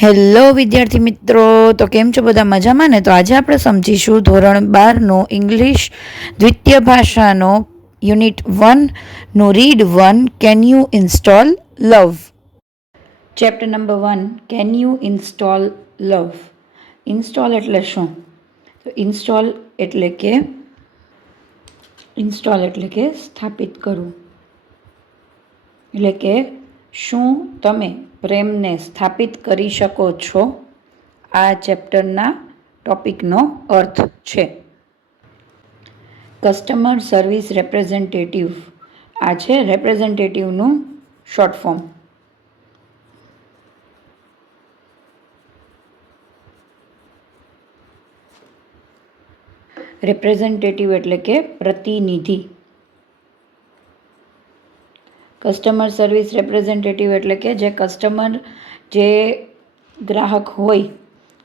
Hello વિદ્યાર્થી મિત્રો, તો કેમ છો બધા? મજામાં ને? તો આજે આપણે સમજીશું ધોરણ 12નો ઇંગ્લિશ દ્વિતીય ભાષાનો યુનિટ 1નું read 1 can you install love. Chapter number 1 can you install love. Install એટલે શું? તો ઇન્સ્ટોલ એટલે કે સ્થાપિત કરવું. એટલે કે શું તમે પ્રેમને સ્થાપિત કરી શકો છો? આ ચેપ્ટરના ટોપિકનો અર્થ છે. Customer service રેપ્રેઝેન્ટેટિવ. આ છે રેપ્રેઝેન્ટેટિવનું શોર્ટ ફોર્મ. રેપ્રેઝેન્ટેટિવ એટલે કે પ્રતિનિધિ. કસ્ટમર સર્વિસ રેપ્રેઝેન્ટેટિવ એટલે કે જે ગ્રાહક હોય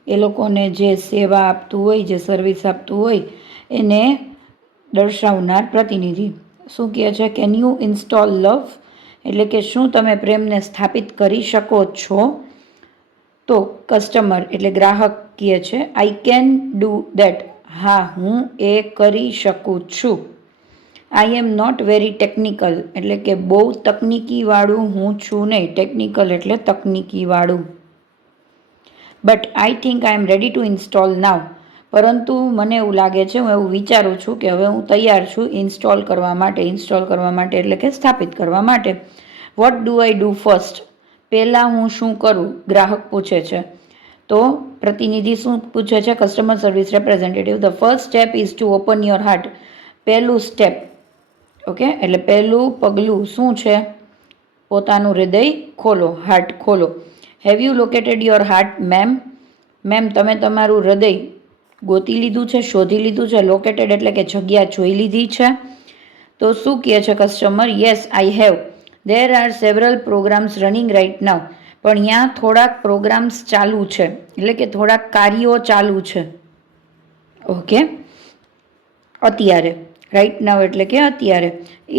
એ લોકોને જે સેવા આપતું હોય, જે સર્વિસ આપતું હોય એને દર્શાવનાર પ્રતિનિધિ. શું કહે છે? કેન યુ ઇન્સ્ટોલ લવ એટલે કે શું તમે પ્રેમને સ્થાપિત કરી શકો છો? તો કસ્ટમર એટલે ગ્રાહક કહે છે આઈ કેન ડુ દેટ. હા, હું એ કરી શકું છું. I am not very technical એટલે કે બહુ તકનીકીવાળું હું છું નહીં. ટેકનિકલ એટલે તકનીકીવાળું. But I think I am ready to install now. પરંતુ મને એવું લાગે છે, હું એવું વિચારું છું કે હવે હું તૈયાર છું ઇન્સ્ટોલ કરવા માટે. ઇન્સ્ટોલ કરવા માટે એટલે કે સ્થાપિત કરવા માટે. What do I do first? પહેલાં હું શું કરું? ગ્રાહક પૂછે છે. તો પ્રતિનિધિ શું પૂછે છે? Customer service રેપ્રેઝેન્ટેટિવ. The first step is to open your heart. પહેલું સ્ટેપ, ઓકે, એટલે પહેલું પગલું શું છે? પોતાનું હૃદય ખોલો, હાર્ટ ખોલો. Have you located your heart ma'am? Ma'am, તમે તમારું હૃદય ગોતી લીધું છે, શોધી લીધું છે? લોકેટેડ એટલે કે જગ્યા જોઈ લીધી છે. તો શું કહે છે customer? Yes I have. There are several programs running right now. પણ ત્યાં થોડાક પ્રોગ્રામ્સ ચાલુ છે, એટલે કે થોડાક કાર્યો ચાલુ છે. ઓકે, અત્યારે. રાઇટ નાવ એટલે કે અત્યારે.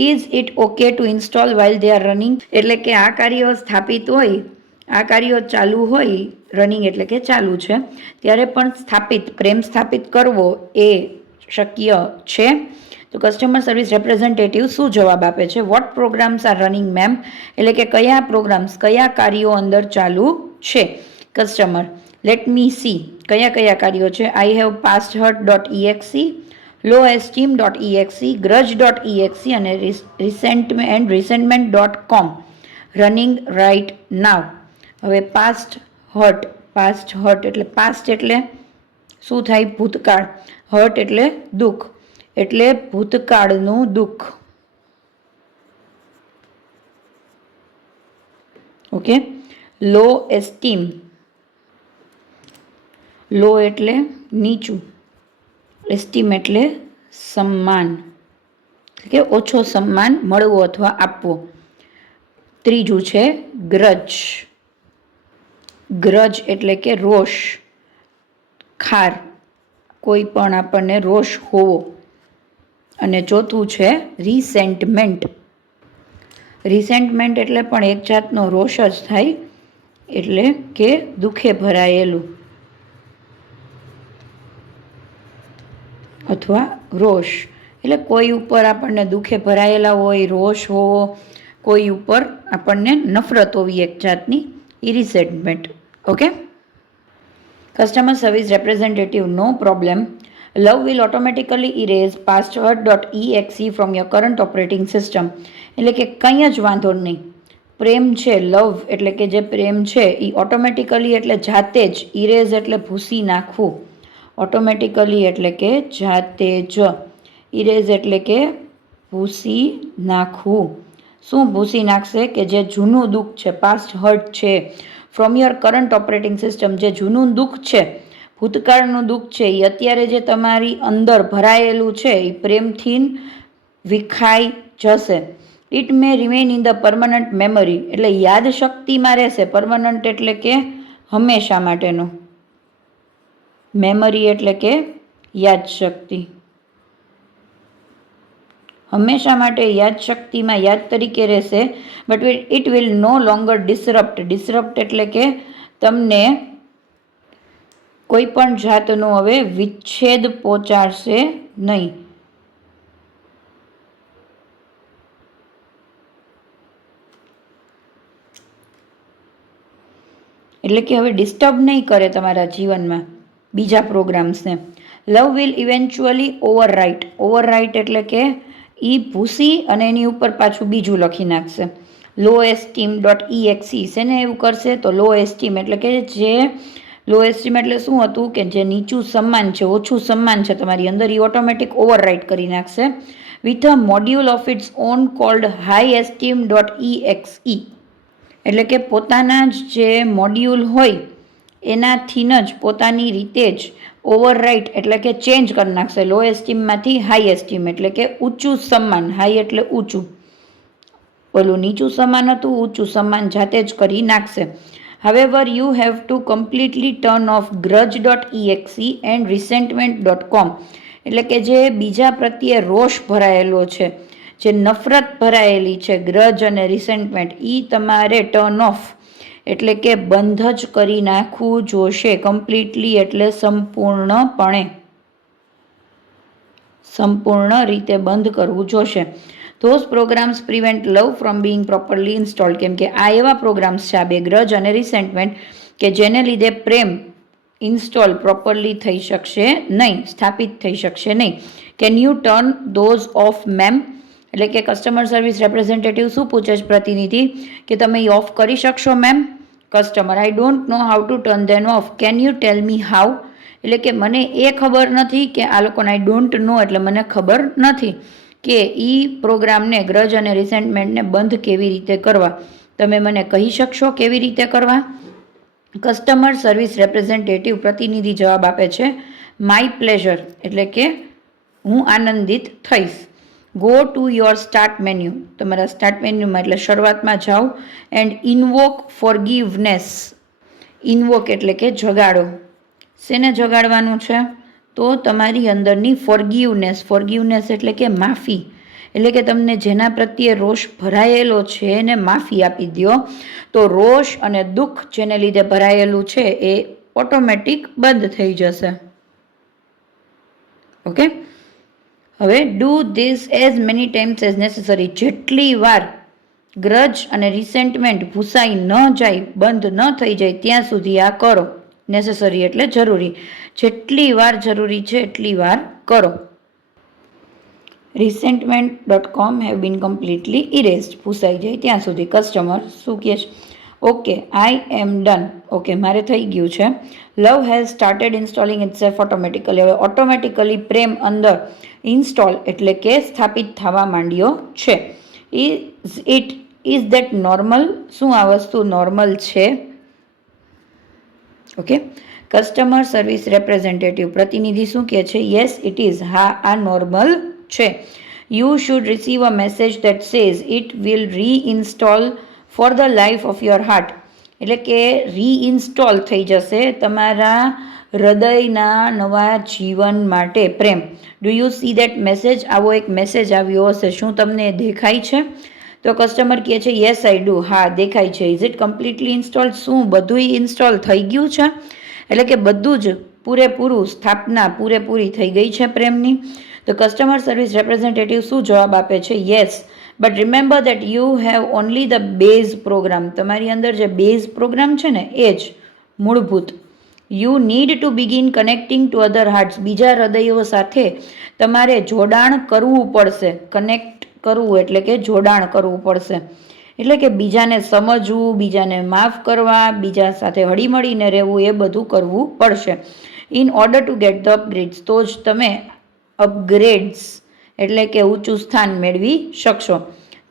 Is it okay two install while they are running? એટલે કે આ કાર્યો સ્થાપિત હોય, આ કાર્યો ચાલુ હોય, રનિંગ એટલે કે ચાલુ છે, ત્યારે પણ પ્રેમ સ્થાપિત કરવો એ શક્ય છે? તો કસ્ટમર સર્વિસ રેપ્રેઝેન્ટેટિવ શું જવાબ આપે છે? What programs are running ma'am? એટલે કે કયા પ્રોગ્રામ્સ, કયા કાર્યો અંદર ચાલુ છે? Customer let me see. કયા કાર્યો છે? I have past hurt dot EXE, low esteem dot EXE, grudge dot EXE અને resentment dot com running right now. હવે પાસ્ટ હર્ટ એટલે પાસ્ટ એટલે શું થાય? ભૂતકાળ. હર્ટ એટલે દુઃખ, એટલે ભૂતકાળનું દુઃખ. ઓકે. લો એસ્ટીમ. લો એટલે નીચું, એસ્ટીમ એટલે સન્માન, કે ઓછો સન્માન મળવો અથવા આપવો. ત્રીજું છે ગ્રજ. ગ્રજ એટલે કે રોષ, ખાર, કોઈ પણ આપણને રોષ હોવો. અને ચોથું છે રિસેન્ટમેન્ટ. રિસેન્ટમેન્ટ એટલે પણ એક જાતનો રોષ જ થાય, એટલે કે દુઃખે ભરાયેલું અથવા રોષ. એટલે કોઈ ઉપર આપણને દુઃખે ભરાયેલા હોય, રોષ હોવો, કોઈ ઉપર આપણને નફરત હોવી એક જાતની, એ resentment. Okay. Customer service representative no problem. Love will automatically erase password.exe from your current operating system. એટલે કે કંઈ જ વાંધો નહીં. પ્રેમ છે, લવ એટલે કે જે પ્રેમ છે એ ઓટોમેટિકલી એટલે જાતે જ, ઇરેઝ એટલે ભૂસી નાખવું, ઓટોમેટિકલી એટલે કે જાતે જ, ઇરેઝ એટલે કે ભૂસી નાખવું. શું ભૂસી નાખશે? કે જે જૂનું દુઃખ છે, પાસ્ટ હર્ટ છે, from your current operating system, જે જૂનું દુઃખ છે, ભૂતકાળનું દુઃખ છે, એ અત્યારે જે તમારી અંદર ભરાયેલું છે એ પ્રેમથી વિખાઈ જશે. It may remain in the permanent memory. એટલે યાદ શક્તિમાં રહેશે. પરમનન્ટ એટલે કે હંમેશા માટેનો, મેમરી એટલે કે યાદ શક્તિ. હંમેશા માટે યાદ શક્તિમાં યાદ તરીકે રહેશે. But it will no longer disrupt. Disrupt એટલે કે તમને કોઈ પણ જાતનો હવે વિચ્છેદ પહોંચાડશે નહીં. એટલે કે હવે ડિસ્ટર્બ નહીં કરે તમારા જીવનમાં બીજા પ્રોગ્રામ્સને. લવ વિલ ઇવેન્ચ્યુઅલી ઓવરરાઇટ. ઓવરરાઇટ એટલે કે એ ભૂસી અને એની ઉપર પાછું બીજું લખી નાખશે. લો એસ્ટીમ .exe શેને એવું કરશે? તો લો એસ્ટીમ એટલે કે જે લો એસ્ટીમ એટલે શું હતું કે જે નીચું સન્માન છે, ઓછું સન્માન છે તમારી અંદર, એ ઓટોમેટિક ઓવરરાઇટ કરી નાખશે. With a module of its on cold high esteem .exe એટલે કે પોતાના જ જે મોડ્યુલ હોય એનાથી જ પોતાની રીતે જ ઓવરરાઇટ એટલે કે ચેન્જ કરી નાખશે. લો એસ્ટીમમાંથી હાઈ એસ્ટીમ એટલે કે ઊંચું સન્માન. હાઈ એટલે ઊંચું, ઓલું નીચું સન્માન હતું, ઊંચું સન્માન જાતે જ કરી નાખશે. However, you have to completely turn off grudge.exe and resentment.com એટલે કે જે બીજા પ્રત્યે રોષ ભરાયેલો છે, જે નફરત ભરાયેલી છે, ગ્રજ અને રિસેન્ટમેન્ટ, એ તમારે ટર્ન ઓફ એટલે કે બંધ જ કરી નાખવું જોશે. કમ્પ્લીટલી એટલે સંપૂર્ણપણે, સંપૂર્ણ રીતે બંધ કરવું જોશે. Those programs prevent love from being properly installed. કેમ કે આ એવા પ્રોગ્રામ્સ છે, આ બે ગ્રજ અને રિસેન્ટમેન્ટ, કે જેને લીધે પ્રેમ ઇન્સ્ટોલ પ્રોપરલી થઈ શકશે નહીં, સ્થાપિત થઈ શકશે નહીં. Can U turn those of ma'am? એટલે કે કસ્ટમર સર્વિસ રેપ્રેઝેન્ટેટિવ શું પૂછે છે પ્રતિનિધિ, કે તમે એ ઓફ કરી શકશો ma'am? Customer: I don't know how to turn them of. Can you tell me how? એટલે કે મને એ ખબર નથી કે આ લોકોને આઈ ડોન્ટ નો એટલે મને ખબર નથી કે પ્રોગ્રામને, ગ્રજ અને રિસેન્ટમેન્ટને બંધ કેવી રીતે કરવા. તમે મને કહી શકશો કેવી રીતે કરવા? કસ્ટમર સર્વિસ રેપ્રેઝેન્ટેટિવ પ્રતિનિધિ જવાબ આપે છે, માય પ્લેઝર એટલે કે હું આનંદિત થઈશ. Go to your start menu. તમારા સ્ટાર્ટ મેન્યુમાં એટલે શરૂઆતમાં જાઓ. And invoke ફોરગીવનેસ. ઇન્વોક એટલે કે જગાડો. શેને જગાડવાનું છે? તો તમારી અંદરની ફોરગીવનેસ. ફોરગીવનેસ એટલે કે માફી. એટલે કે તમને જેના પ્રત્યે રોષ ભરાયેલો છે એને માફી આપી દો. તો રોષ અને દુઃખ જેને લીધે ભરાયેલું છે એ ઓટોમેટિક બંધ થઈ જશે. ઓકે, હવે do this as many times as necessary. જેટલી વાર ગ્રજ અને રિસેન્ટમેન્ટ ભૂસાઈ ન જાય, બંધ ન થઈ જાય ત્યાં સુધી આ કરો. નેસેસરી એટલે જરૂરી. જેટલી વાર જરૂરી છે એટલી વાર કરો. resentment.com have been completely erased. ભૂસાઈ જાય ત્યાં સુધી. કસ્ટમર શું કહે છે? Okay, I am done. Okay, મારે થઈ ગયું છે. Love has started installing itself automatically. હવે ઓટોમેટિકલી પ્રેમ અંદર ઇન્સ્ટોલ એટલે કે સ્થાપિત થવા માંડ્યો છે. Is that normal? શું આ વસ્તુ નોર્મલ છે? ઓકે, કસ્ટમર સર્વિસ રેપ્રેઝેન્ટેટિવ પ્રતિનિધિ શું કહે છે? Yes it is. હા, આ નોર્મલ છે. You should receive a message that says it will reinstall for the life of your heart. એટલે કે રીઇન્સ્ટોલ થઈ જશે તમારા હૃદયના નવા જીવન માટે પ્રેમ. Do you see that message? આવો એક મેસેજ આવ્યો હશે, શું તમને દેખાય છે? તો કસ્ટમર કહે છે યસ આઈ ડુ. હા, દેખાય છે. Is it completely install? શું બધુંય ઇન્સ્ટોલ થઈ ગયું છે? એટલે કે બધું જ પૂરેપૂરું, સ્થાપના પૂરેપૂરી થઈ ગઈ છે પ્રેમની. તો કસ્ટમર સર્વિસ રેપ્રેઝેન્ટેટિવ શું જવાબ આપે છે? Yes, but remember that you have only the base program. તમારી અંદર જે બેઝ પ્રોગ્રામ છે ને એ જ મૂળભૂત. You need to begin connecting to other hearts. બીજા હૃદયો સાથે તમારે જોડાણ કરવું પડશે. કનેક્ટ કરવું એટલે કે જોડાણ કરવું પડશે. એટલે કે બીજાને સમજવું, બીજાને માફ કરવા, બીજા સાથે હળીમળીને રહેવું, એ બધું કરવું પડશે. In order to get the અપગ્રેડ્સ. તો જ તમે અપગ્રેડ્સ એટલે કે ઊંચું સ્થાન મેળવી શકશો.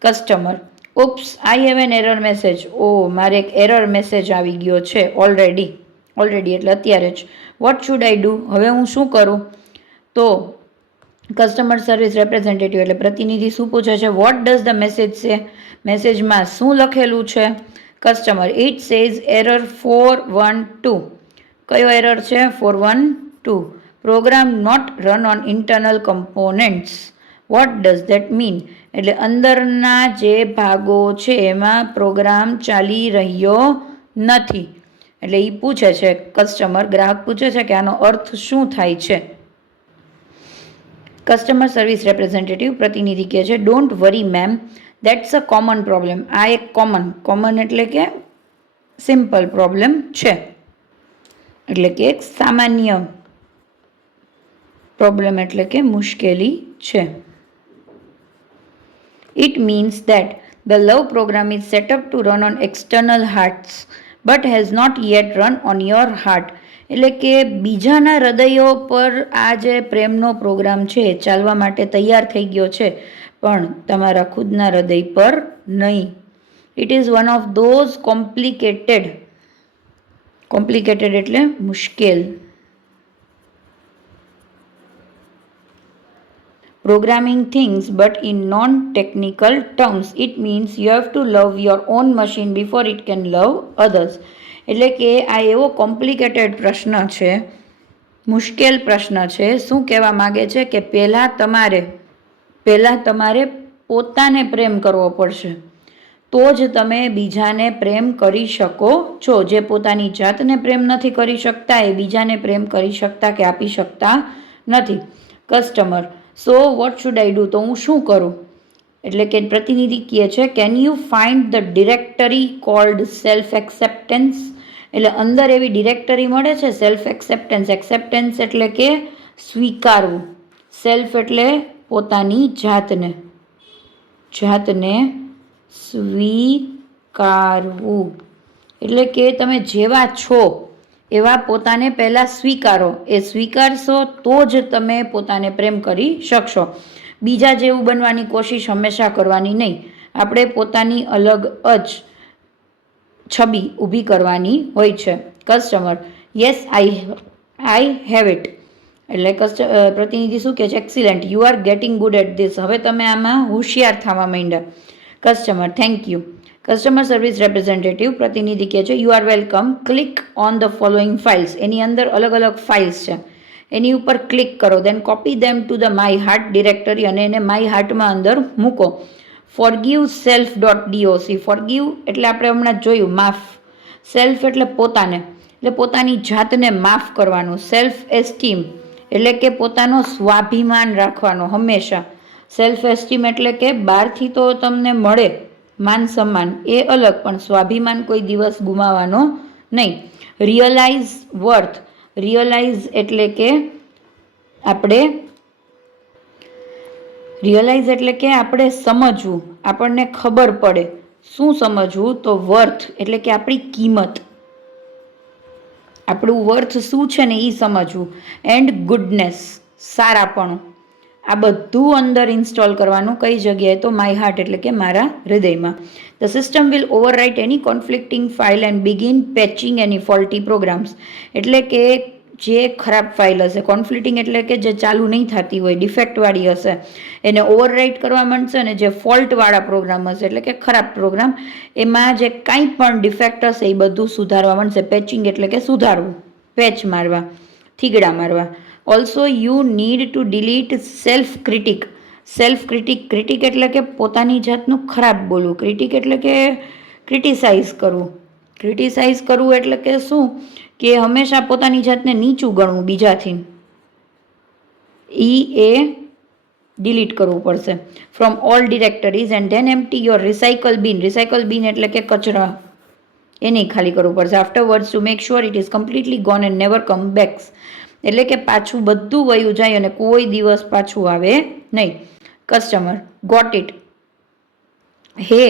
Customer: oops, I have an error message. ઓ, મારે એક એરર મેસેજ આવી ગયો છે ઓલરેડી એટલે અત્યારે જ. What should I do? હવે હું શું કરું? તો કસ્ટમર સર્વિસ રેપ્રેઝેન્ટેટિવ એટલે પ્રતિનિધિ શું પૂછે છે? વોટ ડઝ ધ મેસેજ સે? મેસેજમાં શું લખેલું છે? Customer: it says error 412. કયો એરર છે? 412. Program not run on internal components. What does that mean? એટલે અંદરના જે ભાગો છે એમાં પ્રોગ્રામ ચાલી રહ્યો નથી. એટલે એ પૂછે છે, કસ્ટમર ગ્રાહક પૂછે છે કે આનો અર્થ શું થાય છે. કસ્ટમર સર્વિસ રેપ્રેઝેન્ટેટિવ પ્રતિનિધિ કહે છે, don't worry ma'am, that's a common problem. આ એક કોમન એટલે કે સિમ્પલ પ્રોબ્લેમ છે, એટલે કે એક સામાન્ય પ્રોબ્લેમ એટલે કે મુશ્કેલી છે. It means that the love program is set up to run on external hearts but has not yet run on your heart. એટલે કે બીજાના હૃદયો પર આ જે પ્રેમનો પ્રોગ્રામ છે ચાલવા માટે તૈયાર થઈ ગયો છે, પણ તમારા ખુદના હૃદય પર નહીં. It is one of those complicated એટલે મુશ્કેલ programming things, but in non-technical terms it means you have to love your own machine before it can love others. એટલે કે આ એવો કોમ્પ્લિકેટેડ પ્રશ્ન છે, મુશ્કેલ પ્રશ્ન છે. શું કહેવા માગે છે કે પહેલાં તમારે પોતાને પ્રેમ કરવો પડશે, તો જ તમે બીજાને પ્રેમ કરી શકો છો. જે પોતાની જાતને પ્રેમ નથી કરી શકતા એ બીજાને પ્રેમ કરી શકતા કે આપી શકતા નથી. Customer, so what should I do? તો હું શું કરું? એટલે કે પ્રતિનિધિ કહે છે, can you find the directory cold self acceptance? એટલે અંદર એવી ડિરેક્ટરી મળે છે સેલ્ફ એક્સેપ્ટન્સ. એક્સેપ્ટન્સ એટલે કે સ્વીકારવું, સેલ્ફ એટલે પોતાની જાતને સ્વીકારવું. એટલે કે તમે જેવા છો એવા પોતાને પહેલાં સ્વીકારો. એ સ્વીકારશો તો જ તમે પોતાને પ્રેમ કરી શકશો. બીજા જેવું બનવાની કોશિશ હંમેશા કરવાની નહીં. આપણે પોતાની અલગ જ છબી ઊભી કરવાની હોય છે. Customer, yes I have it. એટલે પ્રતિનિધિ શું કહે છે? Excellent, you are getting good at this. હવે તમે આમાં હોશિયાર થવા માંડ્યા. Customer, thank you. Customer service representative પ્રતિનિધિ કહે છે, you are welcome. Click on the following files. એની અંદર અલગ અલગ ફાઇલ્સ છે, એની ઉપર ક્લિક કરો. દેન copy them to the my heart directory અને એને માય હાર્ટમાં અંદર મૂકો. Forgive self .doc. ફોરગીવ એટલે આપણે હમણાં જોયું માફ. સેલ્ફ એટલે પોતાને, એટલે પોતાની જાતને માફ કરવાનું. સેલ્ફ એસ્ટીમ એટલે કે પોતાનો સ્વાભિમાન રાખવાનો હંમેશા. સેલ્ફ એસ્ટીમ એટલે કે બહારથી તો તમને મળે માન સન્માન, એ અલગ, પણ સ્વાભિમાન કોઈ દિવસ ગુમાવવાનો નહીં. Realise worth. રિયલાઇઝ એટલે કે આપણે સમજવું, આપણને ખબર પડે. શું સમજવું? તો વર્થ એટલે કે આપણી કિંમત, આપણું વર્થ શું છે ને એ સમજવું. એન્ડ ગુડનેસ, સારાપણું. આ બધું અંદર ઇન્સ્ટોલ કરવાનું. કઈ જગ્યાએ? તો માય હાર્ટ એટલે કે મારા હૃદયમાં. The system will overwrite any conflicting file and begin patching any faulty programs. એટલે કે જે ખરાબ ફાઇલ હશે, કોન્ફ્લિક્ટિંગ એટલે કે જે ચાલુ નહીં થતી હોય, ડિફેક્ટવાળી હશે, એને ઓવરરાઇટ કરવા માંડશે. અને જે ફોલ્ટવાળા પ્રોગ્રામ હશે એટલે કે ખરાબ પ્રોગ્રામ, એમાં જે કાંઈ પણ ડિફેક્ટ હશે એ બધું સુધારવા માંડશે. પેચિંગ એટલે કે સુધારવું, પેચ મારવા, થીગડા મારવા. Also you need to delete self critic. Self critic એટલે કે પોતાની જાતનું ખરાબ બોલવું. ક્રિટિક એટલે કે ક્રિટિસાઇઝ કરવું. ક્રિટિસાઇઝ કરવું એટલે કે શું? કે હંમેશા પોતાની જાતને નીચું ગણવું બીજાથી. એ ડિલીટ કરવું પડશે. From all directories and then empty your recycle bin. Recycle bin એટલે કે કચરા, એને ખાલી કરવું પડશે. Afterwards to make sure it is completely gone and never come backs. એટલે કે પાછું બધું વયું જાય અને કોઈ દિવસ પાછું આવે નહીં. Customer, got it. Hey,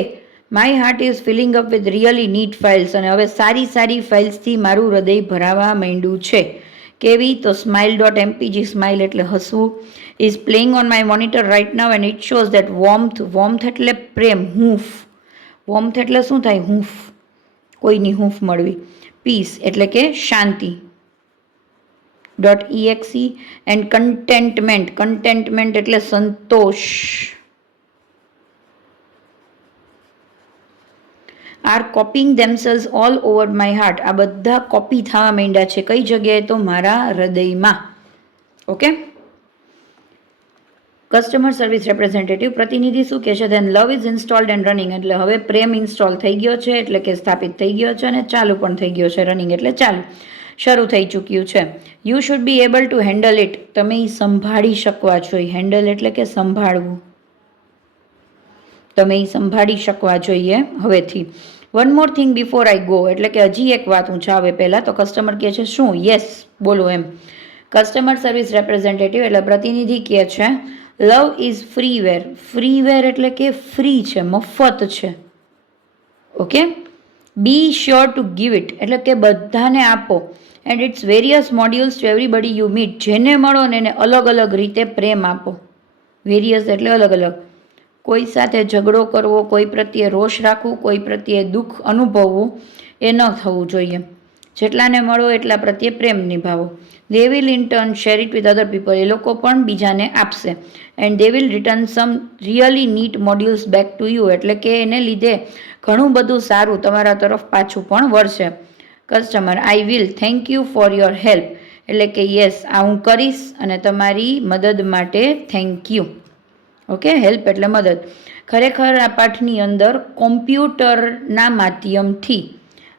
my heart is filling up with really neat files. અને હવે સારી ફાઇલ્સથી મારું હૃદય ભરાવા માંડ્યું છે. કેવી? તો smile.mpg, સ્માઇલ એટલે હસવું, is playing on my monitor right now and it shows that warmth. Warmth એટલે પ્રેમ, હૂંફ. વોર્મથ એટલે શું થાય? હૂંફ, કોઈની હૂંફ મળવી. પીસ એટલે કે શાંતિ. .exe એન્ડ કન્ટેન્ટમેન્ટ એટલે સંતોષ. Are copying themselves all over my heart. આ બધા કોપી થવા માંડ્યા છે. કઈ જગ્યાએ? તો મારા હૃદયમાં. ઓકે. કસ્ટમર સર્વિસ રેપ્રેઝેન્ટેટિવ પ્રતિનિધિ શું કહે છે? Then love is installed and running, એટલે હવે પ્રેમ ઇન્સ્ટોલ થઈ ગયો છે, એટલે કે સ્થાપિત થઈ ગયો છે, અને ચાલુ પણ થઈ ગયો છે. રનિંગ એટલે ચાલુ, શરૂ થઈ ચૂક્યું છે. You should be able to handle it, તમે સંભાળી શકવા જોઈએ. હેન્ડલ એટલે કે સંભાળવું, તમે સંભાળી શકવા જોઈએ હવેથી. One more thing before I go, એટલે કે હજી એક વાત હું જાવે પહેલાં. તો કસ્ટમર કહે છે શું? યસ, બોલો એમ. કસ્ટમર સર્વિસ રેપ્રેઝેન્ટેટિવ એટલે પ્રતિનિધિ કહે છે લવ ઇઝ ફ્રીવેર. ફ્રીવેર એટલે કે ફ્રી છે, મફત છે. Okay. Be sure to give it, એટલે કે બધાને આપો. And its various modules to everybody you meet, જેને મળો ને એને અલગ અલગ રીતે પ્રેમ આપો. વેરિયસ એટલે અલગ અલગ. કોઈ સાથે ઝઘડો કરવો, કોઈ પ્રત્યે રોષ રાખવું, કોઈ પ્રત્યે દુઃખ અનુભવવું, એ ન થવું જોઈએ. જેટલાને મળો એટલા પ્રત્યે પ્રેમ નિભાવો. They will in turn share it with other people, એ લોકો પણ બીજાને આપશે. And they will return some really neat modules back to you, એટલે કે એને લીધે ઘણું બધું સારું તમારા તરફ પાછું પણ વળશે. Customer I will thank you for your help, એટલે કે યસ, આ હું કરીશ અને તમારી મદદ માટે થેન્ક યુ. ઓકે, હેલ્પ એટલે મદદ. ખરેખર આ પાઠની અંદર કોમ્પ્યુટરના માધ્યમથી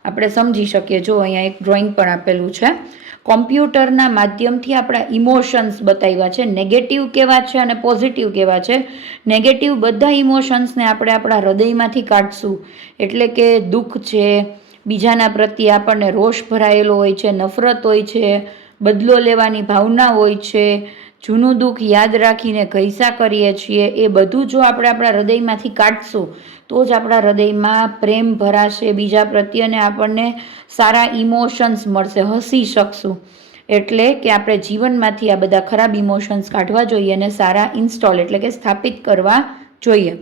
આપણે સમજી શકીએ. જો અહીંયા એક ડ્રોઈંગ પણ આપેલું છે. કોમ્પ્યુટરના માધ્યમથી આપણા ઇમોશન્સ બતાવ્યા છે. નેગેટિવ કેવા છે અને પોઝિટિવ કેવા છે. નેગેટિવ બધા ઇમોશન્સને આપણે આપણા હૃદયમાંથી કાઢશું, એટલે કે દુઃખ છે, બીજાના પ્રત્યે આપણને રોષ ભરાયેલો હોય છે, નફરત હોય છે, બદલો લેવાની ભાવના હોય છે, જૂનું દુઃખ યાદ રાખીને ઘૈસા કરીએ છીએ, એ બધું જો આપણે આપણા હૃદયમાંથી કાઢશું તો જ આપણા હૃદયમાં પ્રેમ ભરાશે બીજા પ્રત્યે, અને આપણને સારા ઇમોશન્સ મળશે, હસી શકશું. એટલે કે આપણે જીવનમાંથી આ બધા ખરાબ ઇમોશન્સ કાઢવા જોઈએ અને સારા ઇન્સ્ટોલ એટલે કે સ્થાપિત કરવા જોઈએ.